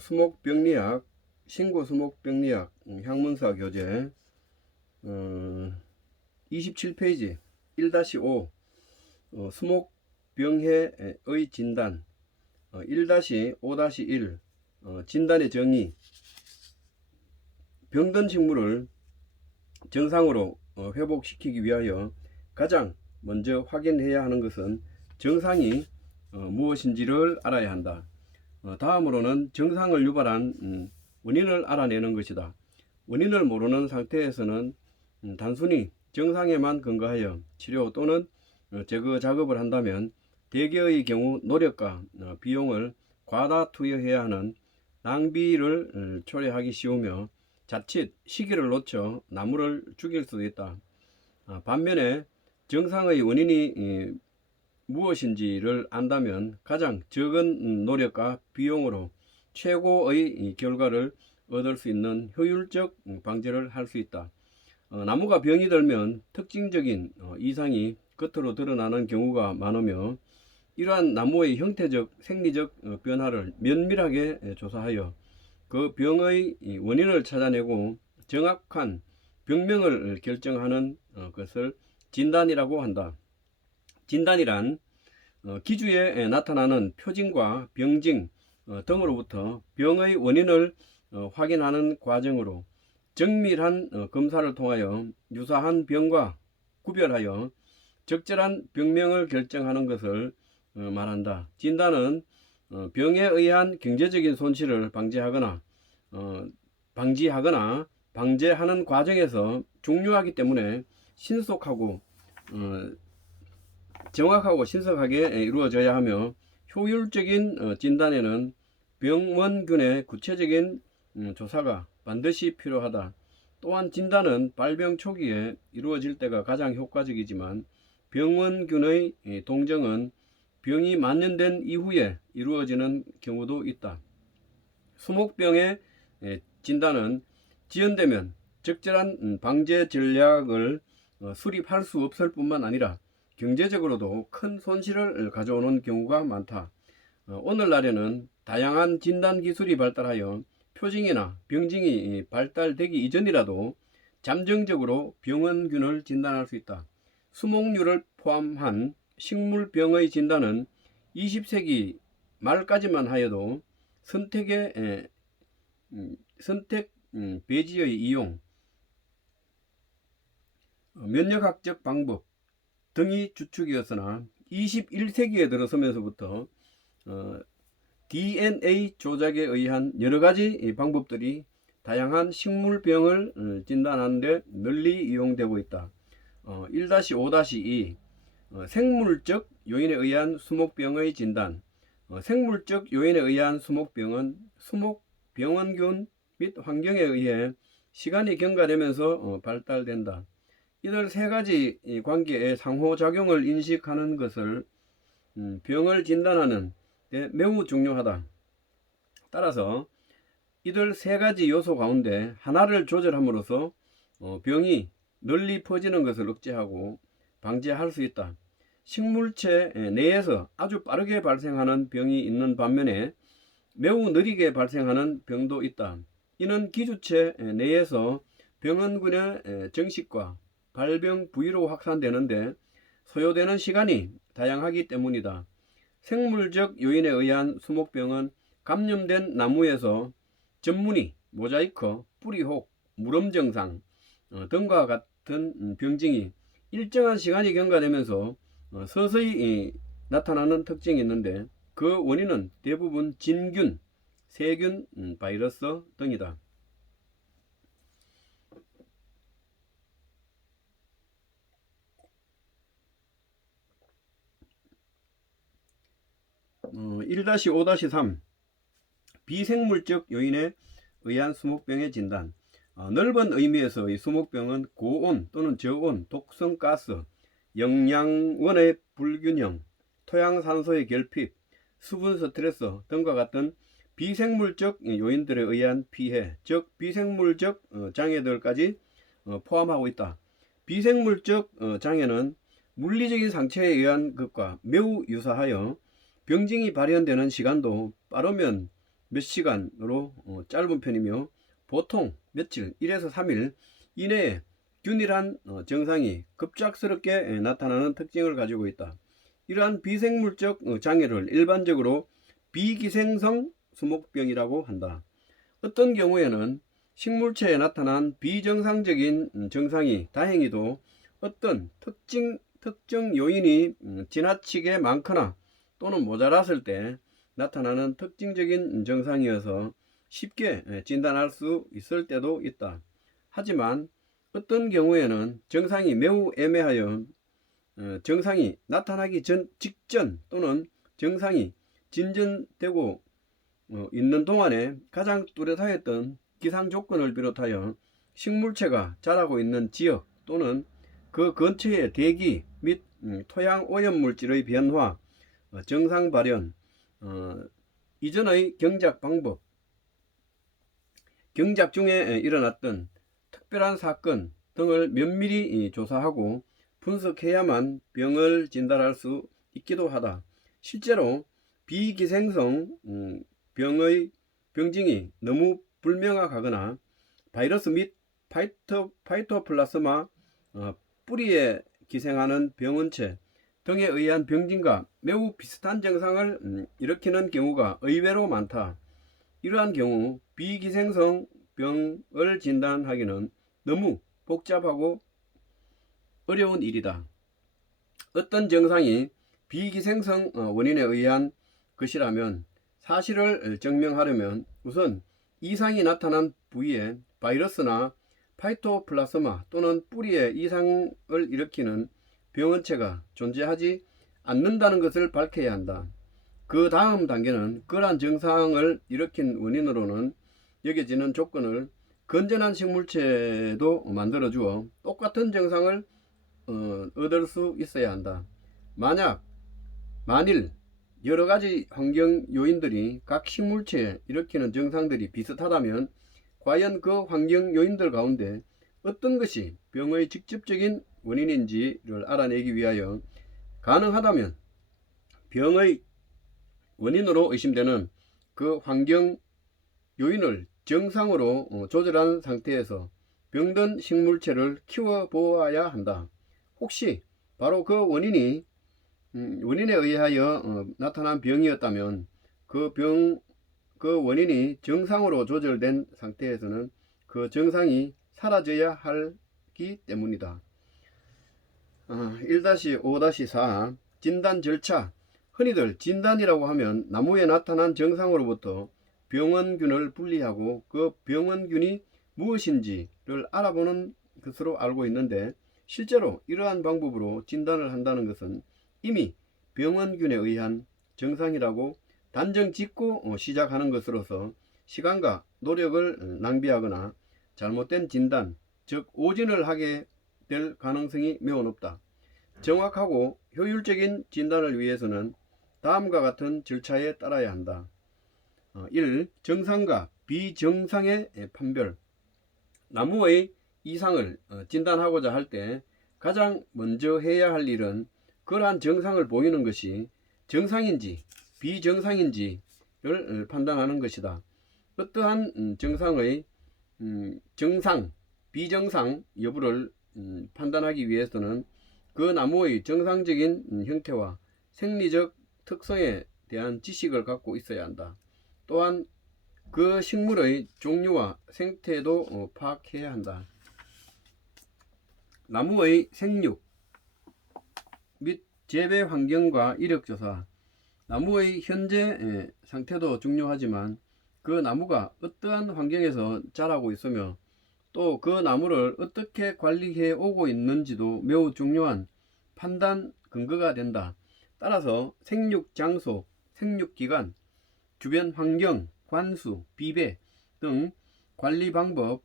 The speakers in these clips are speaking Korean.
수목병리학, 신고수목병리학 학문사 교재 27페이지 1-5 수목병해의 진단 1-5-1 진단의 정의. 병든 식물을 정상으로 회복시키기 위하여 가장 먼저 확인해야 하는 것은 정상이 무엇인지를 알아야 한다. 다음으로는 정상을 유발한 원인을 알아내는 것이다. 원인을 모르는 상태에서는 단순히 정상에만 근거하여 치료 또는 제거 작업을 한다면 대개의 경우 노력과 비용을 과다 투여해야 하는 낭비를 초래하기 쉬우며 자칫 시기를 놓쳐 나무를 죽일 수도 있다. 반면에 정상의 원인이 무엇인지를 안다면 가장 적은 노력과 비용으로 최고의 결과를 얻을 수 있는 효율적 방제를 할 수 있다. 나무가 병이 들면 특징적인 이상이 겉으로 드러나는 경우가 많으며 이러한 나무의 형태적, 생리적 변화를 면밀하게 조사하여 그 병의 원인을 찾아내고 정확한 병명을 결정하는 것을 진단이라고 한다. 진단이란 기주에 나타나는 표징과 병징 등으로부터 병의 원인을 확인하는 과정으로 정밀한 검사를 통하여 유사한 병과 구별하여 적절한 병명을 결정하는 것을 말한다. 진단은 병에 의한 경제적인 손실을 방지하거나 방제하는 과정에서 중요하기 때문에 신속하고 정확하고 신속하게 이루어져야 하며 효율적인 진단에는 병원균의 구체적인 조사가 반드시 필요하다. 또한 진단은 발병 초기에 이루어질 때가 가장 효과적이지만 병원균의 동정은 병이 만연된 이후에 이루어지는 경우도 있다. 수목병의 진단은 지연되면 적절한 방제 전략을 수립할 수 없을 뿐만 아니라 경제적으로도 큰 손실을 가져오는 경우가 많다. 오늘날에는 다양한 진단 기술이 발달하여 표징이나 병징이 발달되기 이전이라도 잠정적으로 병원균을 진단할 수 있다. 수목류를 포함한 식물병의 진단은 20세기 말까지만 하여도 선택 배지의 이용, 면역학적 방법 등이 주축이었으나 21세기에 들어서면서부터 DNA 조작에 의한 여러가지 방법들이 다양한 식물병을 진단하는 데 널리 이용되고 있다. 1-5-2 생물적 요인에 의한 수목병의 진단. 생물적 요인에 의한 수목병은 수목병원균 및 환경에 의해 시간이 경과되면서 발달된다. 이들 세 가지 관계의 상호작용을 인식하는 것을 병을 진단하는 데 매우 중요하다. 따라서 이들 세 가지 요소 가운데 하나를 조절함으로써 병이 널리 퍼지는 것을 억제하고 방지할 수 있다. 식물체 내에서 아주 빠르게 발생하는 병이 있는 반면에 매우 느리게 발생하는 병도 있다. 이는 기주체 내에서 병원균의 정식과 발병 부위로 확산되는데 소요되는 시간이 다양하기 때문이다. 생물적 요인에 의한 수목병은 감염된 나무에서 전무늬, 모자이크, 뿌리혹, 무름증상 등과 같은 병증이 일정한 시간이 경과되면서 서서히 나타나는 특징이 있는데 그 원인은 대부분 진균, 세균, 바이러스 등이다. 1-5-3 비생물적 요인에 의한 수목병의 진단. 넓은 의미에서 이 수목병은 고온 또는 저온, 독성 가스, 영양원의 불균형, 토양산소의 결핍, 수분 스트레스 등과 같은 비생물적 요인들에 의한 피해, 즉 비생물적 장애들까지 포함하고 있다. 비생물적 장애는 물리적인 상처에 의한 것과 매우 유사하여 병증이 발현되는 시간도 빠르면 몇 시간으로 짧은 편이며 보통 며칠 1에서 3일 이내에 균일한 증상이 급작스럽게 나타나는 특징을 가지고 있다. 이러한 비생물적 장애를 일반적으로 비기생성 수목병이라고 한다. 어떤 경우에는 식물체에 나타난 비정상적인 증상이 다행히도 어떤 특정 요인이 지나치게 많거나 또는 모자랐을 때 나타나는 특징적인 증상이어서 쉽게 진단할 수 있을 때도 있다. 하지만 어떤 경우에는 증상이 매우 애매하여 증상이 나타나기 직전 또는 증상이 진전되고 있는 동안에 가장 뚜렷하였던 기상 조건을 비롯하여 식물체가 자라고 있는 지역 또는 그 근처의 대기 및 토양 오염 물질의 변화, 정상 발현, 이전의 경작 방법, 경작 중에 일어났던 특별한 사건 등을 면밀히 조사하고 분석해야만 병을 진단할 수 있기도 하다. 실제로 비기생성 병의 병징이 너무 불명확하거나 바이러스 및 파이토플라스마 뿌리에 기생하는 병원체 등에 의한 병진과 매우 비슷한 증상을 일으키는 경우가 의외로 많다. 이러한 경우 비기생성 병을 진단하기는 너무 복잡하고 어려운 일이다. 어떤 증상이 비기생성 원인에 의한 것이라면 사실을 증명하려면 우선 이상이 나타난 부위에 바이러스나 파이토플라스마 또는 뿌리에 이상을 일으키는 병원체가 존재하지 않는다는 것을 밝혀야 한다. 그 다음 단계는 그러한 증상을 일으킨 원인으로는 여겨지는 조건을 건전한 식물체도 만들어 주어 똑같은 증상을 얻을 수 있어야 한다. 만일 여러가지 환경 요인들이 각 식물체에 일으키는 증상들이 비슷하다면 과연 그 환경 요인들 가운데 어떤 것이 병의 직접적인 원인인지를 알아내기 위하여 가능하다면 병의 원인으로 의심되는 그 환경 요인을 정상으로 조절한 상태에서 병든 식물체를 키워 보아야 한다. 혹시 바로 그 원인에 의하여 나타난 병이었다면 그 원인이 정상으로 조절된 상태에서는 그 증상이 사라져야 하기 때문이다. 1-5-4 진단 절차. 흔히들 진단이라고 하면 나무에 나타난 증상으로부터 병원균을 분리하고 그 병원균이 무엇인지를 알아보는 것으로 알고 있는데, 실제로 이러한 방법으로 진단을 한다는 것은 이미 병원균에 의한 증상이라고 단정 짓고 시작하는 것으로서 시간과 노력을 낭비하거나 잘못된 진단, 즉 오진을 하게 될 가능성이 매우 높다. 정확하고 효율적인 진단을 위해서는 다음과 같은 절차에 따라야 한다. 1. 정상과 비정상의 판별. 나무의 이상을 진단하고자 할 때 가장 먼저 해야 할 일은 그러한 정상을 보이는 것이 정상인지 비정상인지를 판단하는 것이다. 어떠한 정상의 정상, 비정상 여부를 판단하기 위해서는 그 나무의 정상적인 형태와 생리적 특성에 대한 지식을 갖고 있어야 한다. 또한 그 식물의 종류와 생태도 파악해야 한다. 나무의 생육 및 재배 환경과 이력 조사. 나무의 현재 상태도 중요하지만 그 나무가 어떠한 환경에서 자라고 있으며 또 그 나무를 어떻게 관리해 오고 있는지도 매우 중요한 판단 근거가 된다. 따라서 생육 장소, 생육 기간, 주변 환경, 관수, 비배 등 관리 방법,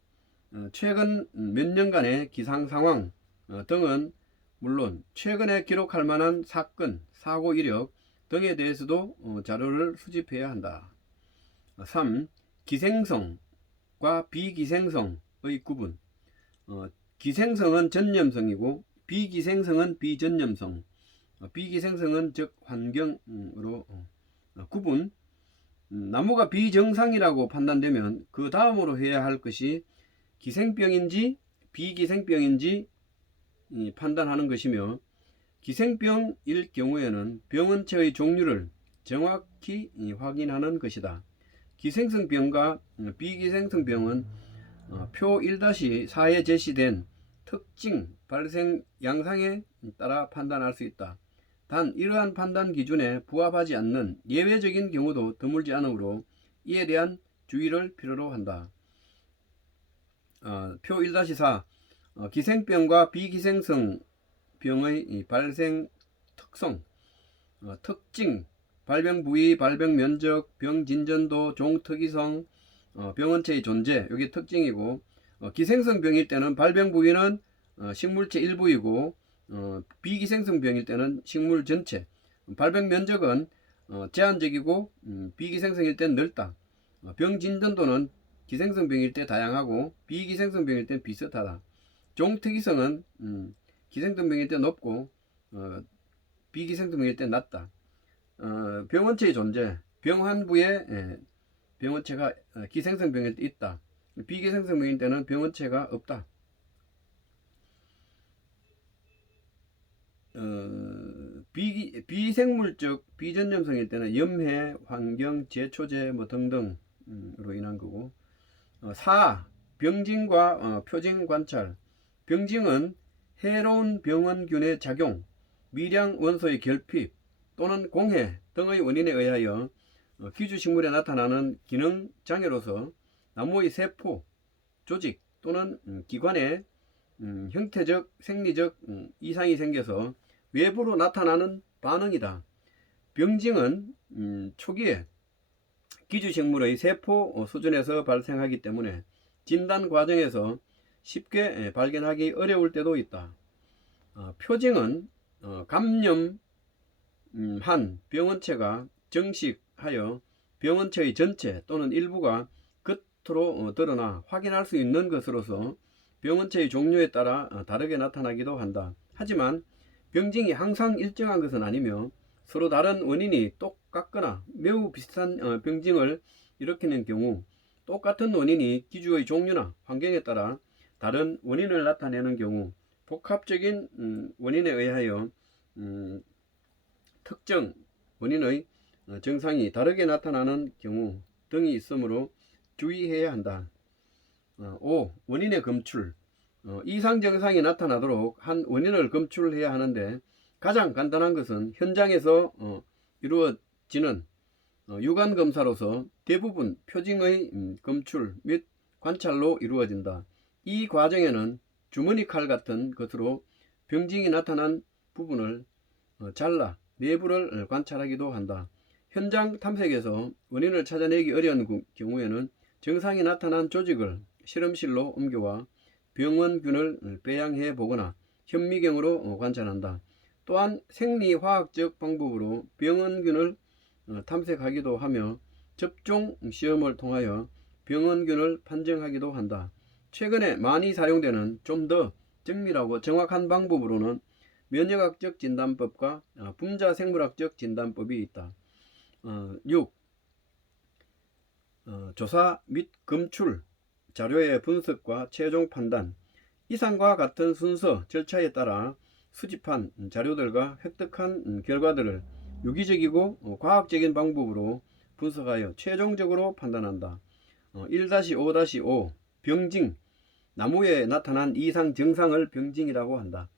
최근 몇 년간의 기상 상황 등은 물론 최근에 기록할 만한 사건, 사고 이력 등에 대해서도 자료를 수집해야 한다. 3. 기생성과 비기생성의 구분. 기생성은 전염성이고 비기생성은 비전염성. 비기생성은 즉 환경으로 구분. 나무가 비정상이라고 판단되면 그 다음으로 해야 할 것이 기생병인지 비기생병인지 판단하는 것이며, 기생병일 경우에는 병원체의 종류를 정확히 확인하는 것이다. 기생성병과 비기생성병은 표 1-4에 제시된 특징, 발생 양상에 따라 판단할 수 있다. 단 이러한 판단 기준에 부합하지 않는 예외적인 경우도 드물지 않으므로 이에 대한 주의를 필요로 한다. 표 1-4 기생병과 비기생성 병의 발생 특성, 특징, 발병 부위, 발병 면적, 병 진전도, 종특이성, 병원체의 존재, 이게 특징이고, 기생성 병일 때는 발병 부위는 식물체 일부이고, 비기생성 병일 때는 식물 전체, 발병 면적은 제한적이고 비기생성일 때는 넓다. 병 진전도는 기생성 병일 때 다양하고 비기생성 병일 때 비슷하다. 종특이성은 기생성 병일 때 높고 비기생성 병일 때 낮다. 병원체의 존재, 병환부에 병원체가 기생성 병일 때 있다. 비기생성 병일 때는 병원체가 없다. 비생물적 비전염성일 때는 염해, 환경, 제초제 등등으로 인한 거고. 4. 병징과 표징 관찰. 병징은 해로운 병원균의 작용, 미량 원소의 결핍 또는 공해 등의 원인에 의하여 기주식물에 나타나는 기능 장애로서 나무의 세포, 조직 또는 기관에 형태적, 생리적 이상이 생겨서 외부로 나타나는 반응이다. 병징은 초기에 기주식물의 세포 수준에서 발생하기 때문에 진단 과정에서 쉽게 발견하기 어려울 때도 있다. 표징은 감염한 병원체가 정식하여 병원체의 전체 또는 일부가 겉으로 드러나 확인할 수 있는 것으로서 병원체의 종류에 따라 다르게 나타나기도 한다. 하지만 병징이 항상 일정한 것은 아니며 서로 다른 원인이 똑같거나 매우 비슷한 병징을 일으키는 경우 똑같은 원인이 기주의 종류나 환경에 따라 다른 원인을 나타내는 경우 복합적인 원인에 의하여 특정 원인의 증상이 다르게 나타나는 경우 등이 있으므로 주의해야 한다. 5. 원인의 검출. 이상 증상이 나타나도록 한 원인을 검출해야 하는데 가장 간단한 것은 현장에서 이루어지는 유관 검사로서 대부분 표징의 검출 및 관찰로 이루어진다. 이 과정에는 주머니 칼 같은 것으로 병징이 나타난 부분을 잘라 내부를 관찰하기도 한다. 현장 탐색에서 원인을 찾아내기 어려운 경우에는 증상이 나타난 조직을 실험실로 옮겨와 병원균을 배양해 보거나 현미경으로 관찰한다. 또한 생리화학적 방법으로 병원균을 탐색하기도 하며 접종 시험을 통하여 병원균을 판정하기도 한다. 최근에 많이 사용되는 좀 더 정밀하고 정확한 방법으로는 면역학적 진단법과 분자생물학적 진단법이 있다. 6. 조사 및 검출 자료의 분석과 최종 판단. 이상과 같은 순서, 절차에 따라 수집한 자료들과 획득한 결과들을 유기적이고 과학적인 방법으로 분석하여 최종적으로 판단한다. 1-5-5 병징. 나무에 나타난 이상 증상을 병징이라고 한다.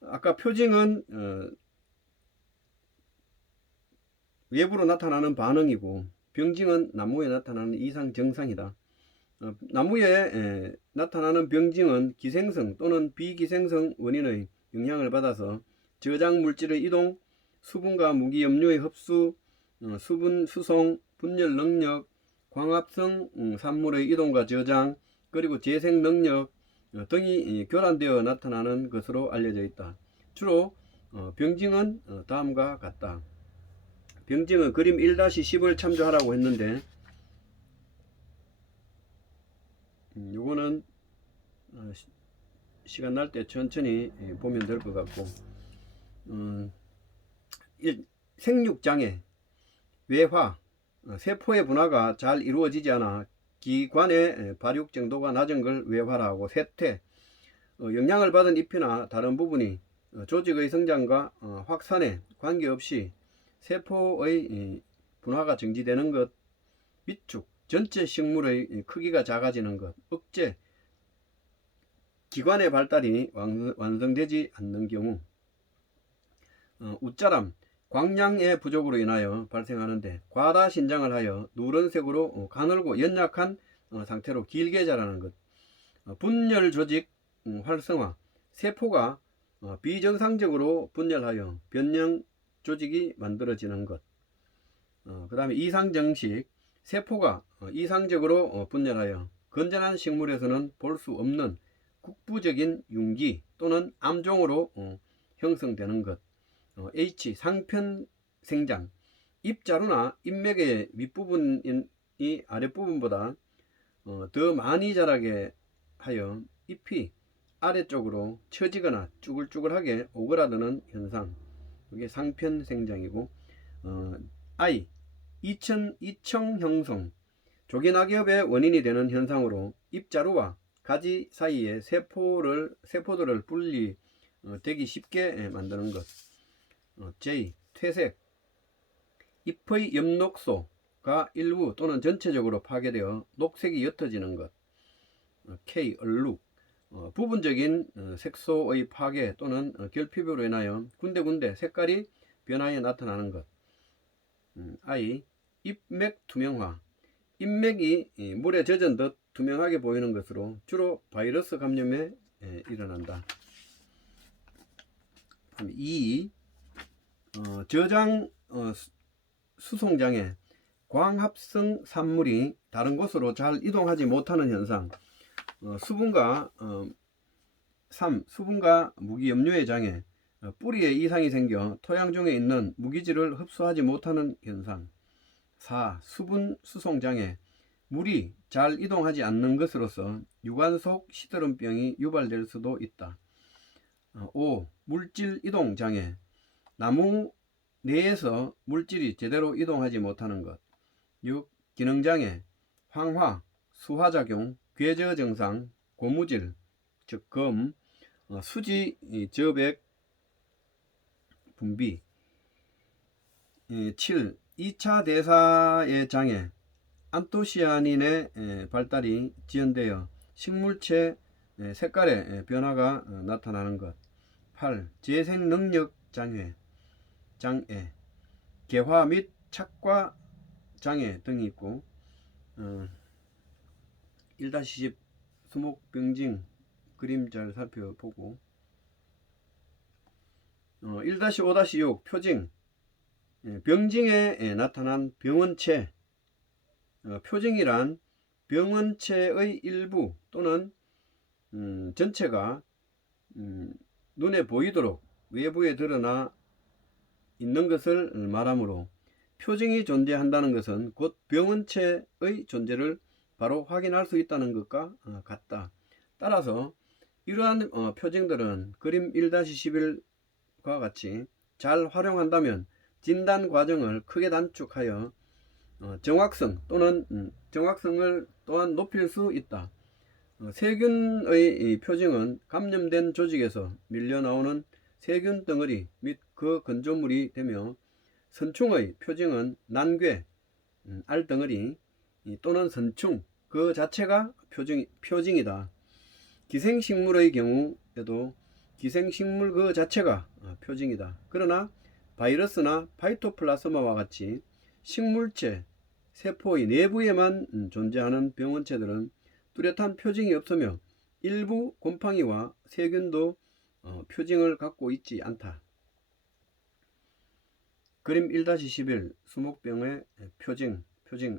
아까 표징은 외부로 나타나는 반응이고 병징은 나무에 나타나는 이상 증상이다. 나무에 나타나는 병징은 기생성 또는 비기생성 원인의 영향을 받아서 저장 물질의 이동, 수분과 무기염료의 흡수, 수분 수송, 분열 능력, 광합성 산물의 이동과 저장, 그리고 재생 능력 등이 교란되어 나타나는 것으로 알려져 있다. 주로 병징은 다음과 같다. 병징은 그림 1-10을 참조하라고 했는데 요거는 시간 날 때 천천히 보면 될 것 같고, 생육장애. 외화, 세포의 분화가 잘 이루어지지 않아 기관의 발육 정도가 낮은 걸 외화라고. 쇠퇴, 영향을 받은 잎이나 다른 부분이 조직의 성장과 확산에 관계없이 세포의 분화가 정지되는 것. 위축, 전체 식물의 크기가 작아지는 것. 억제, 기관의 발달이 완성되지 않는 경우. 웃자람, 광량의 부족으로 인하여 발생하는데 과다 신장을 하여 누런색으로 가늘고 연약한 상태로 길게 자라는 것. 분열 조직 활성화, 세포가 비정상적으로 분열하여 변형 조직이 만들어지는 것. 그 다음에 이상정식, 세포가 이상적으로 분열하여 건전한 식물에서는 볼 수 없는 국부적인 융기 또는 암종으로 형성되는 것. H, 상편생장, 잎자루나 잎맥의 윗부분이 아랫부분보다 더 많이 자라게 하여 잎이 아래쪽으로 처지거나 쭈글쭈글하게 오그라드는 현상, 이게 상편생장이고. I, 이청 형성, 조기낙엽의 원인이 되는 현상으로 잎자루와 가지 사이에 세포들을 분리되기 쉽게 만드는 것. J, 퇴색, 잎의 엽록소가 일부 또는 전체적으로 파괴되어 녹색이 옅어지는 것. K, 얼룩, 부분적인 색소의 파괴 또는 결핍으로 인하여 군데군데 색깔이 변하여 나타나는 것. I, 잎맥 투명화, 잎맥이 물에 젖은 듯 투명하게 보이는 것으로 주로 바이러스 감염에 일어난다. 2. 저장 수송장애, 광합성 산물이 다른 곳으로 잘 이동하지 못하는 현상. 수분과 3. 수분과 무기 염류의 장애, 뿌리에 이상이 생겨 토양 중에 있는 무기질을 흡수하지 못하는 현상. 4. 수분 수송 장애, 물이 잘 이동하지 않는 것으로서 유관 속 시드름병이 유발될 수도 있다. 5. 물질 이동 장애, 나무 내에서 물질이 제대로 이동하지 못하는 것. 6. 기능장애, 황화, 수화작용, 궤저 증상, 고무질, 즉 검, 수지 저백 분비. 7. 2차 대사의 장애, 안토시아닌의 발달이 지연되어 식물체 색깔의 변화가 나타나는 것. 8. 재생능력 장애, 개화 및 착과 장애 등이 있고. 1-10 수목병징 그림 잘 살펴보고. 1-5-6 표징, 병징에 나타난 병원체. 표징이란 병원체의 일부 또는 전체가 눈에 보이도록 외부에 드러나 있는 것을 말하므로 표징이 존재한다는 것은 곧 병원체의 존재를 바로 확인할 수 있다는 것과 같다. 따라서 이러한 표징들은 그림 1-11과 같이 잘 활용한다면 진단 과정을 크게 단축하여 정확성 또는 정확성을 또한 높일 수 있다. 세균의 표징은 감염된 조직에서 밀려나오는 세균 덩어리 및 그 건조물이 되며, 선충의 표징은 난괴, 알덩어리 또는 선충 그 자체가 표징이다. 기생식물의 경우에도 기생식물 그 자체가 표징이다. 그러나 바이러스나 파이토플라스마와 같이 식물체, 세포의 내부에만 존재하는 병원체들은 뚜렷한 표징이 없으며 일부 곰팡이와 세균도 표징을 갖고 있지 않다. 그림 1-11 수목병의 표징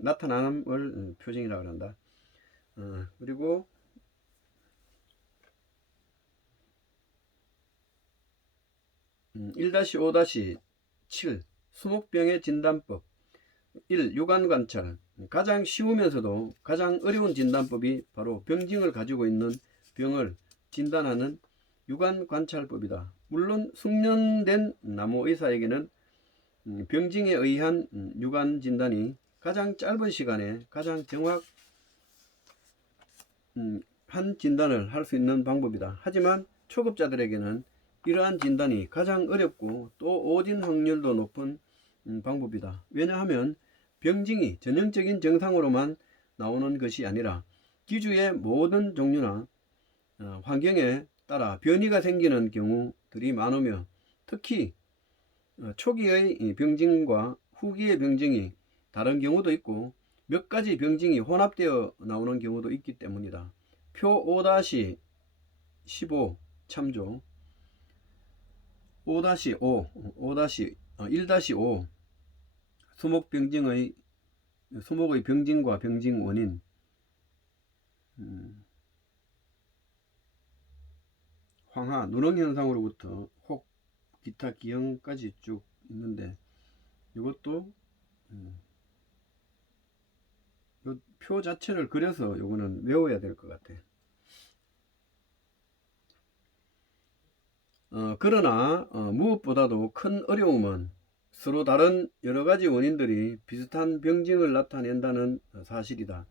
나타남을 표징이라고 한다. 그리고 1-5-7 수목병의 진단법. 1. 육안관찰, 가장 쉬우면서도 가장 어려운 진단법이 바로 병징을 가지고 있는 병을 진단하는 육안관찰법이다. 물론 숙련된 나무 의사에게는 병증에 의한 유관 진단이 가장 짧은 시간에 가장 정확한 진단을 할 수 있는 방법이다. 하지만 초급자들에게는 이러한 진단이 가장 어렵고 또 오진 확률도 높은 방법이다. 왜냐하면 병증이 전형적인 증상으로만 나오는 것이 아니라 기주의 모든 종류나 환경에 따라 변이가 생기는 경우들이 많으며 특히 초기의 병증과 후기의 병증이 다른 경우도 있고 몇 가지 병증이 혼합되어 나오는 경우도 있기 때문이다. 표 5-15 참조. 5-5 1-5 수목의 병증과 병증 원인. 황하, 누렁 현상으로부터 혹, 기타 기형까지 쭉 있는데 이것도 요 표 자체를 그려서 요거는 외워야 될 것 같아. 그러나 무엇보다도 큰 어려움은 서로 다른 여러가지 원인들이 비슷한 병증을 나타낸다는 사실이다.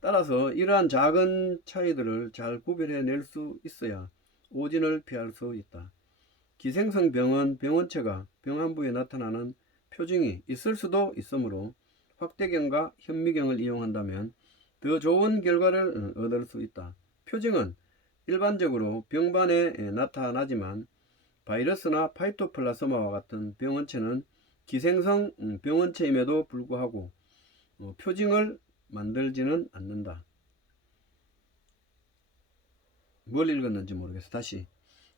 따라서 이러한 작은 차이들을 잘 구별해낼 수 있어야 오진을 피할 수 있다. 기생성 병은 병원체가 병한부에 나타나는 표징이 있을 수도 있으므로 확대경과 현미경을 이용한다면 더 좋은 결과를 얻을 수 있다. 표징은 일반적으로 병반에 나타나지만 바이러스나 파이토플라스마와 같은 병원체는 기생성 병원체임에도 불구하고 표징을 만들지는 않는다. 뭘 읽었는지 모르겠어. 다시.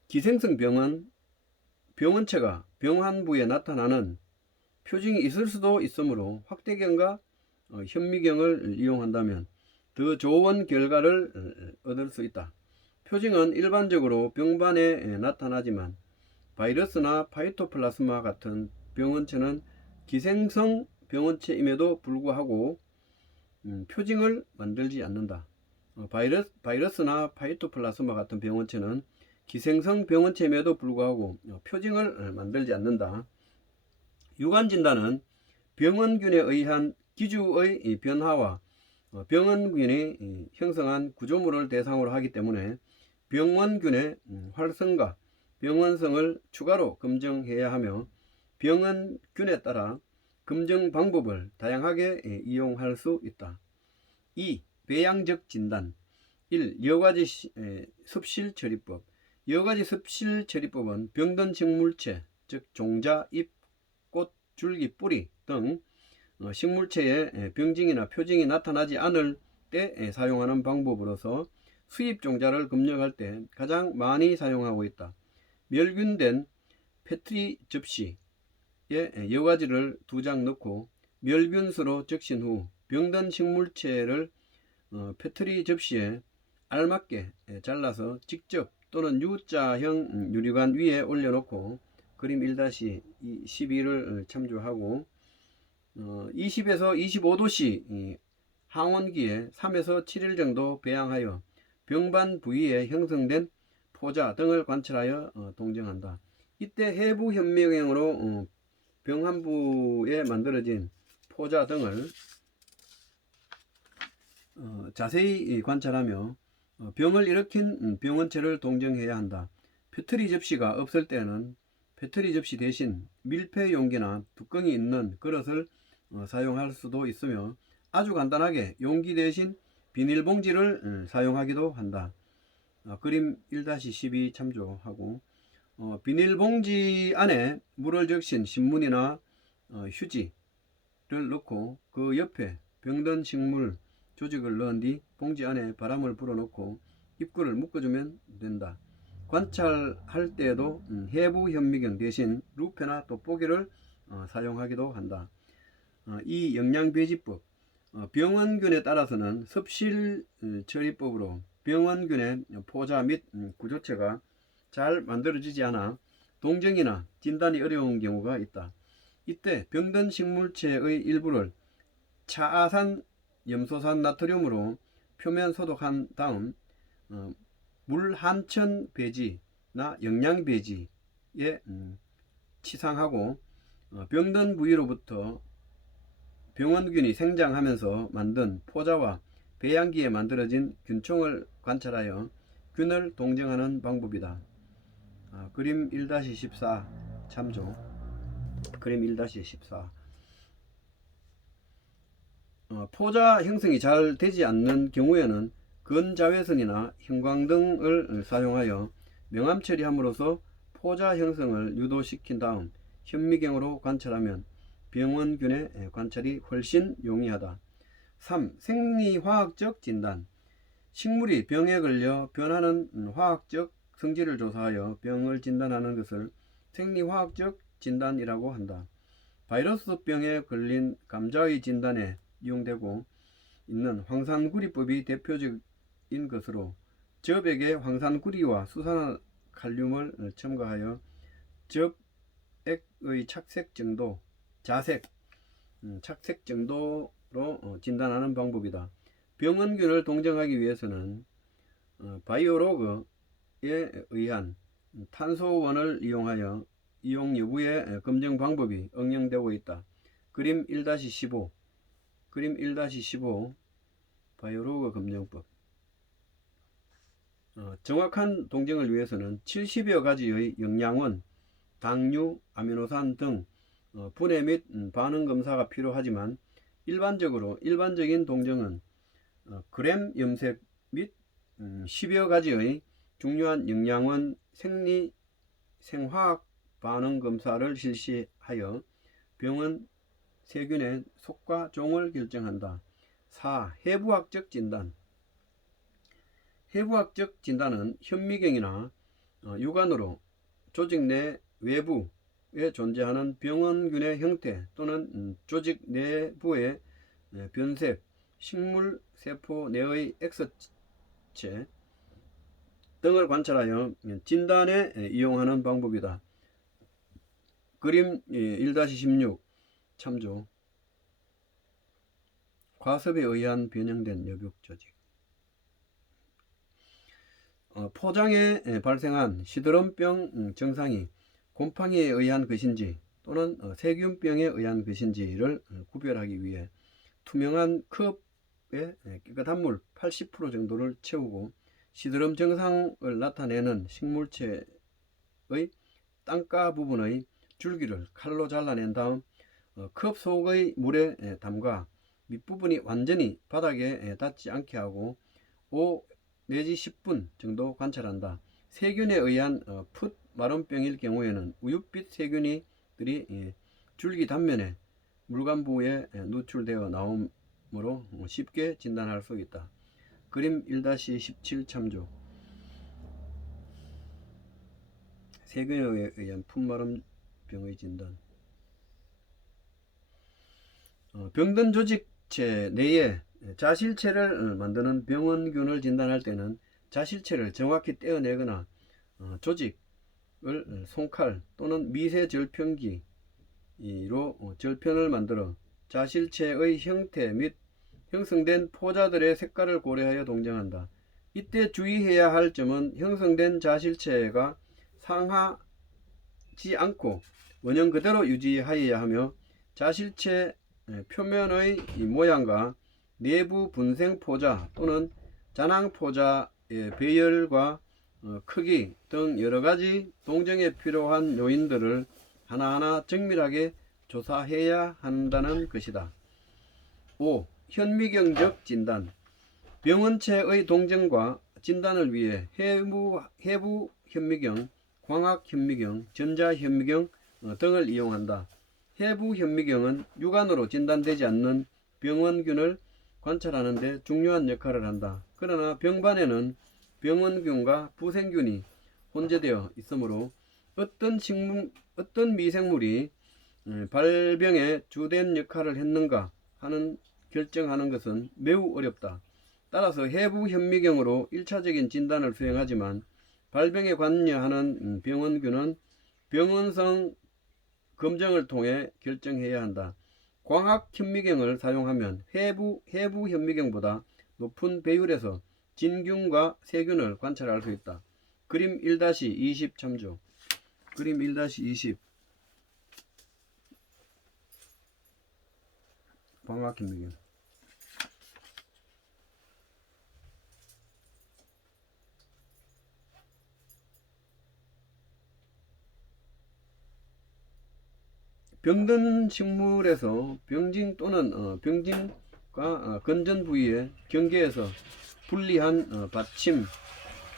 기생성 병은 병원체가 병환부에 나타나는 표징이 있을 수도 있으므로 확대경과 현미경을 이용한다면 더 좋은 결과를 얻을 수 있다. 표징은 일반적으로 병반에 나타나지만 바이러스나 파이토플라스마 같은 병원체는 기생성 병원체임에도 불구하고 표징을 만들지 않는다. 바이러스나 파이토플라스마 같은 병원체는 기생성 병원체임에도 불구하고 표징을 만들지 않는다. 유관진단은 병원균에 의한 기주의 변화와 병원균이 형성한 구조물을 대상으로 하기 때문에 병원균의 활성과 병원성을 추가로 검증해야 하며 병원균에 따라 검증 방법을 다양하게 이용할 수 있다. 2. 배양적 진단. 1. 여과지 습실 처리법. 여과지 습실 처리법은 병든 식물체, 즉 종자, 잎, 꽃, 줄기, 뿌리 등 식물체에 병증이나 표징이 나타나지 않을 때 사용하는 방법으로서 수입 종자를 검역할 때 가장 많이 사용하고 있다. 멸균된 페트리 접시에 여과지를 2장 넣고 멸균수로 적신 후 병든 식물체를 페트리 접시에 알맞게 잘라서 직접 또는 U자형 유리관 위에 올려놓고 그림 1-12를 참조하고 20에서 25도씨 항온기에 3에서 7일 정도 배양하여 병반 부위에 형성된 포자 등을 관찰하여 동정한다. 이때 해부 현미경으로 병한부에 만들어진 포자 등을 자세히 관찰하며 병을 일으킨 병원체를 동정해야 한다. 페트리 접시가 없을 때는 페트리 접시 대신 밀폐 용기나 뚜껑이 있는 그릇을 사용할 수도 있으며 아주 간단하게 용기 대신 비닐봉지를 사용하기도 한다. 그림 1-12 참조하고 비닐봉지 안에 물을 적신 신문이나 휴지를 넣고 그 옆에 병든 식물 조직을 넣은 뒤 봉지 안에 바람을 불어넣고 입구를 묶어주면 된다. 관찰할 때에도 해부 현미경 대신 루페나 돋보기를 사용하기도 한다. 이 영양배지법. 병원균에 따라서는 습실 처리법으로 병원균의 포자 및 구조체가 잘 만들어지지 않아 동정이나 진단이 어려운 경우가 있다. 이때 병든 식물체의 일부를 차아산 염소산 나트륨으로 표면 소독한 다음 물 한천 배지나 영양 배지에 치상하고 병든 부위로부터 병원균이 생장하면서 만든 포자와 배양기에 만들어진 균총을 관찰하여 균을 동정하는 방법이다. 그림 1-14 참조. 그림 1-14. 포자 형성이 잘 되지 않는 경우에는 근자외선이나 형광등을 사용하여 명암 처리함으로써 포자 형성을 유도시킨 다음 현미경으로 관찰하면 병원균의 관찰이 훨씬 용이하다. 3. 생리화학적 진단. 식물이 병에 걸려 변하는 화학적 성질을 조사하여 병을 진단하는 것을 생리화학적 진단이라고 한다. 바이러스병에 걸린 감자의 진단에 이용되고 있는 황산구리법이 대표적인 것으로 접액에 황산구리와 수산화칼륨을 첨가하여 접액의 착색 정도, 착색 정도로 진단하는 방법이다. 병원균을 동정하기 위해서는 바이오로그에 의한 탄소원을 이용하여 이용 여부의 검증 방법이 응용되고 있다. 그림 1-15. 그림 1-15 바이오로그 검증법. 정확한 동정을 위해서는 70여 가지의 영양원, 당류, 아미노산 등 분해 및 반응 검사가 필요하지만 일반적인 동정은 그램 염색 및 10여 가지의 중요한 영양원 생화학 반응 검사를 실시하여 병원 세균의 속과 종을 결정한다. 4. 해부학적 진단. 해부학적 진단은 현미경이나 육안으로 조직 내 외부에 존재하는 병원균의 형태 또는 조직 내부의 변색, 식물 세포 내의 X체 등을 관찰하여 진단에 이용하는 방법이다. 그림 1-16 참조. 과습에 의한 변형된 여벽 조직. 포장에 발생한 시드롬병 증상이 곰팡이에 의한 것인지 또는 세균병에 의한 것인지를 구별하기 위해 투명한 컵에 깨끗한 물 80% 정도를 채우고 시드롬 증상을 나타내는 식물체의 땅가 부분의 줄기를 칼로 잘라낸 다음 컵 속의 물에 담가 밑부분이 완전히 바닥에 닿지 않게 하고 5 내지 10분 정도 관찰한다. 세균에 의한 풋 마름병일 경우에는 우윳빛 세균들이 줄기 단면에 물관부에 누출되어 나오므로 쉽게 진단할 수 있다. 그림 1-17 참조. 세균에 의한 풋마름병의 진단. 병든 조직체 내에 자실체를 만드는 병원균을 진단할 때는 자실체를 정확히 떼어내거나 조직을 손칼 또는 미세 절편기로 절편을 만들어 자실체의 형태 및 형성된 포자들의 색깔을 고려하여 동정한다. 이때 주의해야 할 점은 형성된 자실체가 상하지 않고 원형 그대로 유지하여야 하며 자실체 표면의 모양과 내부 분생 포자 또는 잔황 포자의 배열과 크기 등 여러가지 동정에 필요한 요인들을 하나하나 정밀하게 조사해야 한다는 것이다. 5. 현미경적 진단. 병원체의 동정과 진단을 위해 해부 현미경, 광학 현미경, 전자 현미경 등을 이용한다. 해부 현미경은 육안으로 진단되지 않는 병원균을 관찰하는 데 중요한 역할을 한다. 그러나 병반에는 병원균과 부생균이 혼재되어 있으므로 어떤 미생물이 발병에 주된 역할을 했는가 하는 결정하는 것은 매우 어렵다. 따라서 해부 현미경으로 1차적인 진단을 수행하지만 발병에 관여하는 병원균은 병원성 검정을 통해 결정해야 한다. 광학 현미경을 사용하면 해부 현미경보다 높은 배율에서 진균과 세균을 관찰할 수 있다. 그림 1-20 참조. 그림 1-20 방학현미경. 병든 식물에서 병진 또는 병진과 건전 부위의 경계에서 분리한 받침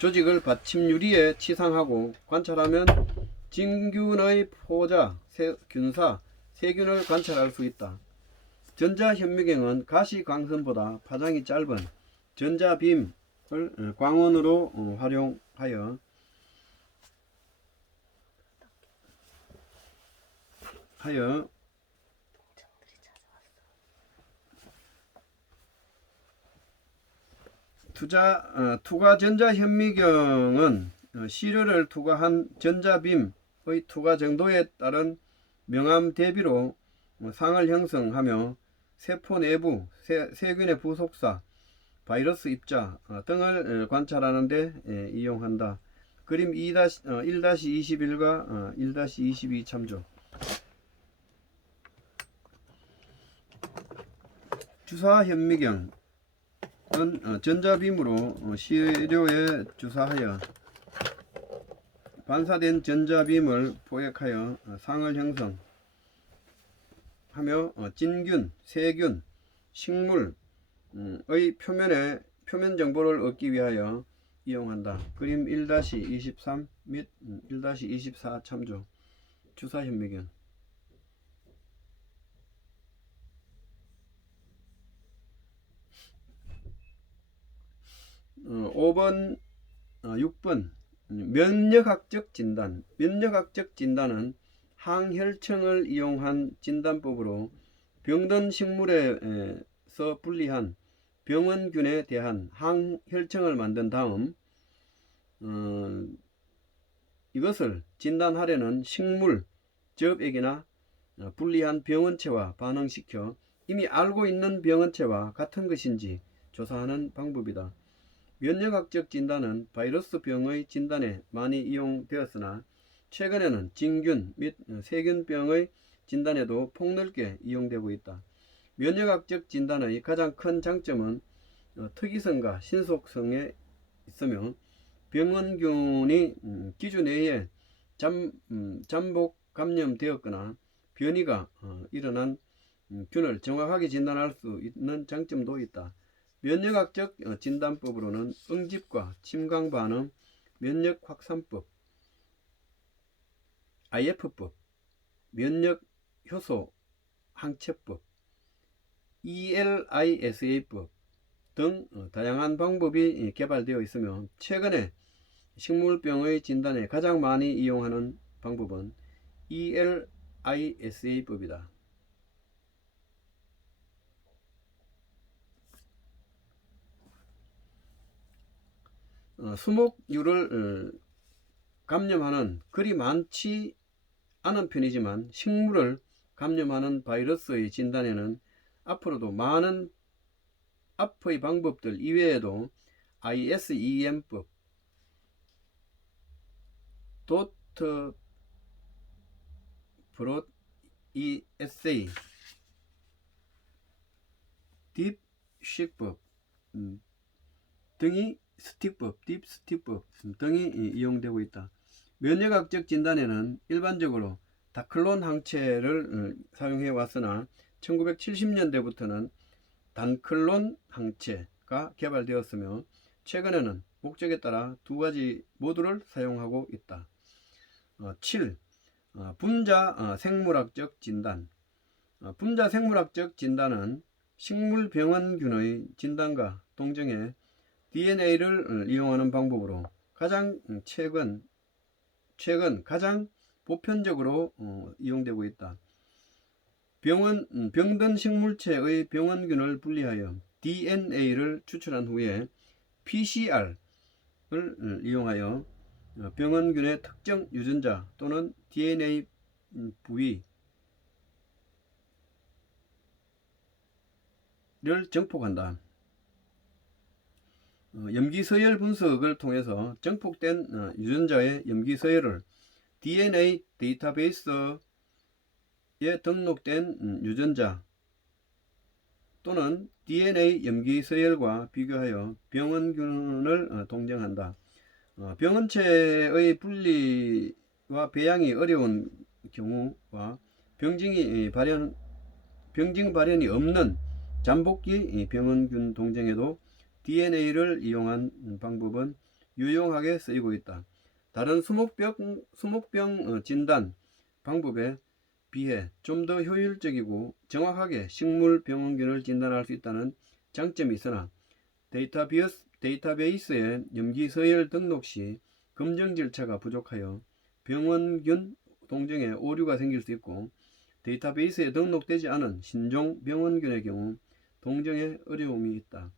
조직을 받침 유리에 치상하고 관찰하면 진균의 포자, 균사, 세균을 관찰할 수 있다. 전자현미경은 가시광선보다 파장이 짧은 전자빔을 광원으로 활용하여 투과 전자현미경은 시료를 투과한 전자빔의 투과 정도에 따른 명암 대비로 상을 형성하며 세포 내부 세균의 부속사, 바이러스 입자 등을 관찰하는 데 이용한다. 그림 1-21과 1-22 참조. 주사현미경은 전자빔으로 시료에 주사하여 반사된 전자빔을 포획하여 상을 형성하며 진균, 세균, 식물의 표면 정보를 얻기 위하여 이용한다. 그림 1-23 및 1-24 참조. 주사현미경. 5번, 6번 면역학적 진단. 면역학적 진단은 항혈청을 이용한 진단법으로 병든 식물에서 분리한 병원균에 대한 항혈청을 만든 다음 이것을 진단하려는 식물, 접액이나 분리한 병원체와 반응시켜 이미 알고 있는 병원체와 같은 것인지 조사하는 방법이다. 면역학적 진단은 바이러스 병의 진단에 많이 이용되었으나 최근에는 진균 및 세균병의 진단에도 폭넓게 이용되고 있다. 면역학적 진단의 가장 큰 장점은 특이성과 신속성에 있으며 병원균이 기준 내에 잠복 감염되었거나 변이가 일어난 균을 정확하게 진단할 수 있는 장점도 있다. 면역학적 진단법으로는 응집과 침강반응, 면역확산법, IF법, 면역효소 항체법, ELISA법 등 다양한 방법이 개발되어 있으며 최근에 식물병의 진단에 가장 많이 이용하는 방법은 ELISA법이다. 수목류를 감염하는 그리 많지 않은 편이지만 식물을 감염하는 바이러스의 진단에는 앞으로도 많은 앞의 방법들 이외에도 ISEM법, 도트 브롯 ESA, 딥식법 등이 딥스틱법 등이 이용되고 있다. 면역학적 진단에는 일반적으로 다클론 항체를 사용해 왔으나 1970년대부터는 단클론 항체가 개발되었으며 최근에는 목적에 따라 두 가지 모두를 사용하고 있다. 7. 분자 생물학적 진단. 분자 생물학적 진단은 식물병원균의 진단과 동정에 DNA를 이용하는 방법으로 최근 가장 보편적으로 이용되고 있다. 병든 식물체의 병원균을 분리하여 DNA를 추출한 후에 PCR을 이용하여 병원균의 특정 유전자 또는 DNA 부위를 정폭한다. 염기서열 분석을 통해서 정폭된 유전자의 염기서열을 DNA 데이터베이스에 등록된 유전자 또는 DNA 염기 서열과 비교하여 병원균을 동정한다. 병원체의 분리와 배양이 어려운 경우와 병증 발현이 없는 잠복기 병원균 동정에도 DNA를 이용한 방법은 유용하게 쓰이고 있다. 다른 수목병 진단 방법에 비해 좀 더 효율적이고 정확하게 식물 병원균을 진단할 수 있다는 장점이 있으나 데이터베이스에 염기 서열 등록 시 검정 절차가 부족하여 병원균 동정에 오류가 생길 수 있고, 데이터베이스에 등록되지 않은 신종 병원균의 경우 동정에 어려움이 있다.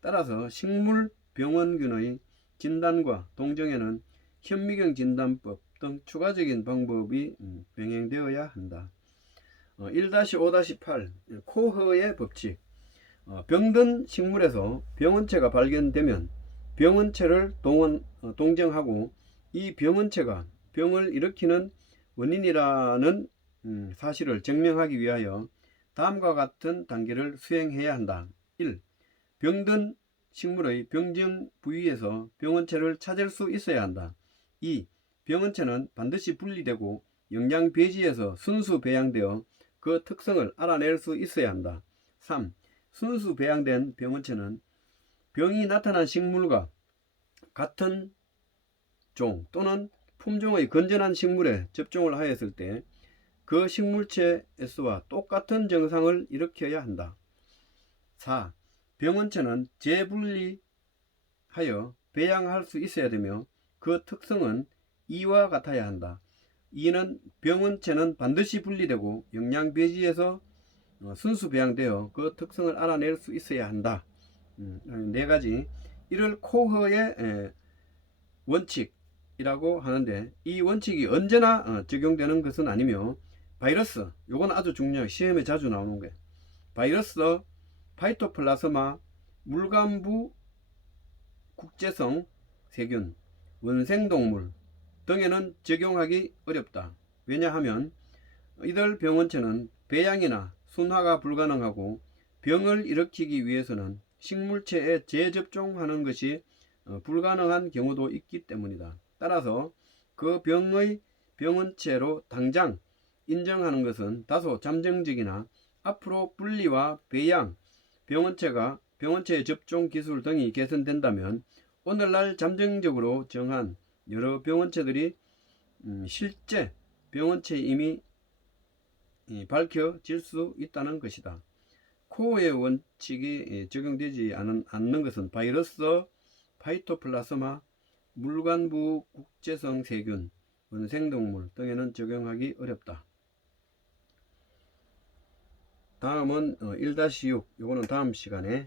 따라서 식물 병원균의 진단과 동정에는 현미경 진단법 등 추가적인 방법이 병행되어야 한다. 1-5-8 코흐의 법칙. 병든 식물에서 병원체가 발견되면 병원체를 동정하고 이 병원체가 병을 일으키는 원인이라는 사실을 증명하기 위하여 다음과 같은 단계를 수행해야 한다. 1. 병든 식물의 병증 부위에서 병원체를 찾을 수 있어야 한다. 2. 병원체는 반드시 분리되고 영양 배지에서 순수 배양되어 그 특성을 알아낼 수 있어야 한다. 3. 순수 배양된 병원체는 병이 나타난 식물과 같은 종 또는 품종의 건전한 식물에 접종을 하였을 때 그 식물체 S와 똑같은 증상을 일으켜야 한다. 4. 병원체는 재분리하여 배양할 수 있어야 되며 그 특성은 이와 같아야 한다. 이는 병원체는 반드시 분리되고 영양 배지에서 순수 배양되어 그 특성을 알아낼 수 있어야 한다. 네 가지. 이를 코흐의 원칙이라고 하는데, 이 원칙이 언제나 적용되는 것은 아니며, 바이러스, 요건 아주 중요해요. 시험에 자주 나오는 거예요. 바이러스, 파이토플라스마, 물감부 국제성 세균, 원생동물 등에는 적용하기 어렵다. 왜냐하면 이들 병원체는 배양이나 순화가 불가능하고 병을 일으키기 위해서는 식물체에 재접종하는 것이 불가능한 경우도 있기 때문이다. 따라서 그 병의 병원체로 당장 인정하는 것은 다소 잠정적이나 앞으로 분리와 배양, 병원체의 접종 기술 등이 개선된다면 오늘날 잠정적으로 정한 여러 병원체들이 실제 병원체임이 밝혀질 수 있다는 것이다. 코어의 원칙이 적용되지 않는 것은 바이러스, 파이토플라스마, 물관부 국제성 세균, 원생동물 등에는 적용하기 어렵다. 다음은 1-6, 요거는 다음 시간에